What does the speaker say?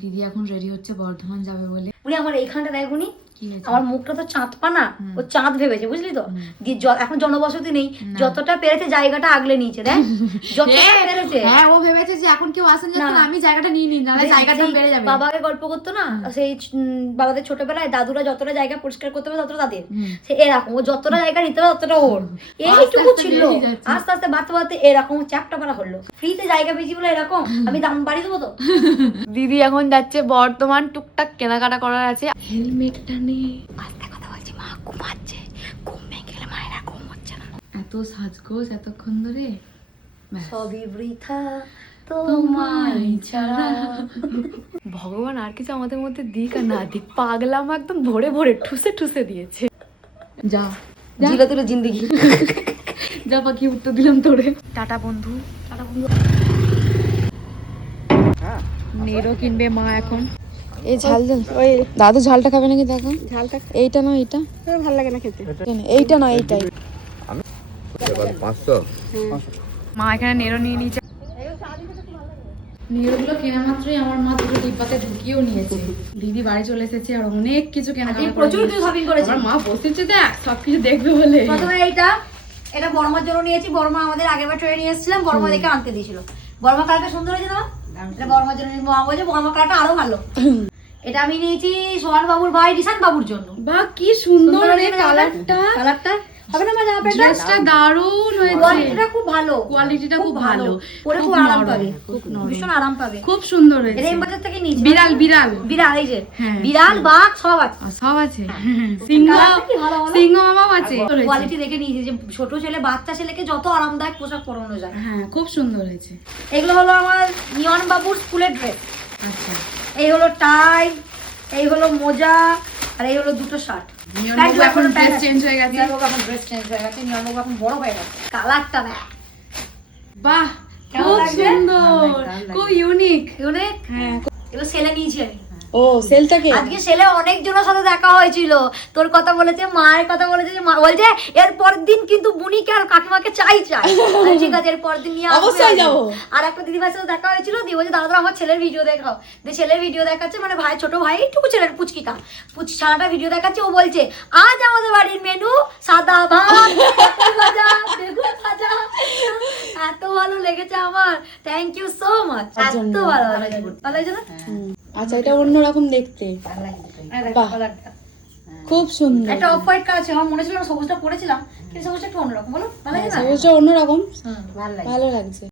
দিদি এখন রেডি হচ্ছে বর্ধমান যাবে বলে। উনি আমার এইখানটা দেখুনি, আমার মুখটা তো চাঁদ পানা, ও চাঁদ ভেবেছে বুঝলি তো। দিয়ে এখন জনবসতি নেই, যতটা পেরেছে জায়গাটা আগলে নিয়েছে দেখ, যতটা পেরেছে। হ্যাঁ ও ভেবেছে যে এখন কেউ আসেন যাচ্ছে না, আমি জায়গাটা নিয়ে নিই, নাহলে জায়গাটা বেড়ে যাবে। বাবাকে গল্প করতো না, সেই বাবাদের ছোটবেলায় দাদুরা যতটা জায়গা পরিষ্কার করতে হবে ততটা তাদের, সে এরকম ও যতটা জায়গা নিতে হবে ততটা ওর। এইটুকু ছিল, আস্তে আস্তে বাড়তে বাড়তে এরকম চ্যাপটা পারা হলো। ফ্রিতে জায়গা পেয়েছি বলে এরকম, আমি দাম বাড়িয়ে দেবো তো। দিদি এখন যাচ্ছে বর্ধমান, টুকটাক কেনাকাটা করার আছে। হেলমেটটা নেই, আস্তে কথা বলছি, মা ঘুমাচ্ছে, ঘুম ভেঙে গেলে মায়ের আর ঘুম হচ্ছে না। এত সাজগোজ এতক্ষণ ধরে, সবই বৃথা তোমায় ছাড়া। ভগবান আর কিছু আমাদের মধ্যে দিক আর না দিক, পাগলাম একদম ভরে ভরে ঠুসে ঠুসে দিয়েছে। যা জিলা তুলে জিন্দিগি। যা পাখি উত্তর দিলাম তোরে। টাটা বন্ধু, টাটা বন্ধু। নেরো কিনবে মা এখন। এই ঝাল ঝাল, ওই দাদু ঝালটা খাবে নাকি দেখো। ঝালটা এইটা না, এইটা ভালো লাগে না খেতে। এইটা না, এইটাই। 500 মা এখানে নেরো নিয়ে নিয়েছে। নেরোগুলো কেনা মাত্রই আমার মা দুটো ডিব্বাতে ঢুকিয়েও নিয়েছে। দিদি বাড়ি চলে এসেছে আর অনেক কিছু কেনাকাটা প্রচুর কিছু শপিং করেছে। আমার মা বসেছে দেখ সবকিছু দেখবে বলে। প্রথমে এটা বড়মার জন্য নিয়েছি। বড়মা আমাদের আগের বার ট্রেনে নিয়ে এসেছিলাম, বড়মা দেখে আনতে দিয়েছিল। বড়মা কালারটা সুন্দর হয়েছে না, এটা বড়মার জন্য। মা বলছে বড়মা কালারটা আরো ভালো। এটা আমি নিয়েছি সোহান বাবুর ভাই রিশান বাবুর জন্য। বাহ কি সুন্দর রে কালারটা। কালারটা হবে না মা, জামা প্যান্টটা ড্রেসটা দারুণ হয়েছে। কোয়ালিটিটা খুব ভালো, কোয়ালিটিটা খুব ভালো, পরে খুব আরাম পাবে, ভীষণ আরাম পাবে। খুব সুন্দর হয়েছে। এটা বাজার থেকে নিয়েছি। বিড়াল বিড়াল বিড়াল, এই যে হ্যাঁ, বিড়াল বাঘ সব আছে, সব আছে। সিংহ, সিংহ মামাও আছে। কোয়ালিটি দেখে নিয়েছি যে ছোট ছেলে বাচ্চা ছেলেকে যত আরামদায়ক পোশাক পরানো যায়। হ্যাঁ খুব সুন্দর হয়েছে। এগুলো হলো আমার নিয়ন বাবুর স্কুলের ড্রেস। আচ্ছা, এই হলো টাই, এই হলো মোজা, আর এই হলো দুটো শার্ট। নিয়ন বাবু এখন ড্রেস চেঞ্জ হয়ে গেছে। নিয়ন বাবু এখন ড্রেস চেঞ্জ হয়ে গেছে, নিয়ন বাবু এখন বড় হয়ে গেছে। কালারটা না, বাহ কেমন খুব লাগছে? সুন্দর, খুব ইউনিক। অনেক। হ্যাঁ, এগুলো সেলে নিয়েছি আমি। ও সেলটাকে আজকে সেলে অনেকজনের সাথে দেখা হয়েছিল, তোর কথা বলেছে, মায়ের কথা বলেছে, যে মা বলছে এর পরের দিন কিন্তু বুনিকে আর কাকিমাকে চাই। আমি ঠিক আছে, এর পরের দিন নিয়ে অবশ্যই যাবো। আর একটা দিদিভাইয়ের সাথে দেখা হয়েছিল, দিয়ে বলছে দাদা আমার ছেলের ভিডিও দেখাও। দিয়ে ছেলের ভিডিও দেখাচ্ছে, মানে ভাই ছোট ভাই এইটুকু ছেলের পুচকিটা, ছানাটা ভিডিও দেখাচ্ছে। ও বলছে আজ আমাদের বাড়ির মেনু সাদা ভাত, ভাজা, বেগুন ভাজা। এত ভালো লেগেছে আমার, থ্যাংক ইউ সো মাচ। এত ভালো লাগছে, ভালো লাগছে না? আচ্ছা, এটা অন্যরকম দেখতে, বাহ খুব সুন্দর। একটা অফ হোয়াইট কালার আছে, আমার মনে ছিল সবুজটা পরেছিলাম, কিন্তু সবুজটা একটু অন্যরকম। বলো ভালো লাগে না? সবুজটা অন্যরকম, ভালো লাগে। ভালো লাগছে।